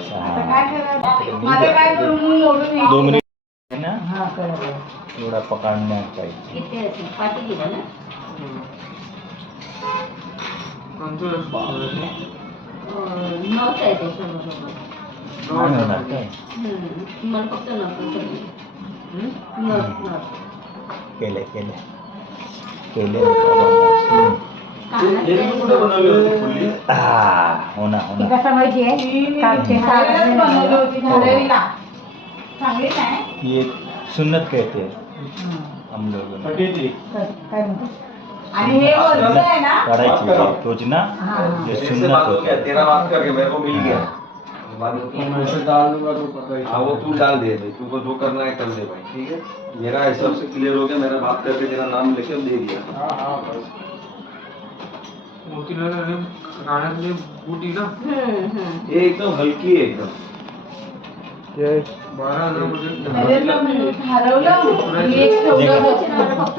लावायचा. माझं काय करू म्हणून एवढं नाही. 2 मिनिट आहे ना, हा कळलं. एवढा पकडण्यात पाहिजे. किती असेल पाठी किलो ना नव्हतं आहे त्याच्याबरोबर नाही होणार काय? मला फक्त नव्हतं केले हो ना. ती कसं माहिती आहे झालेली ना चांगली नाही ये सुन्नत कहते हैं हम लोग काय म्हणतो आणि हे वरचं आहे ना करायची तोच ना, ये सुन्नत होती है. तेरा बात करके मेरे को मिल गया। हाँ वो तू डाल दे भाई, तू को जो करना है कर दे भाई, ठीक है। मेरा हिसाब से क्लियर हो गया, मेरा बात करके तेरा नाम लेके दे दिया। बूटी ना ये एकदम हल्की है एकदम। 12,000 हरवलं मी एक ठेवलं फक्त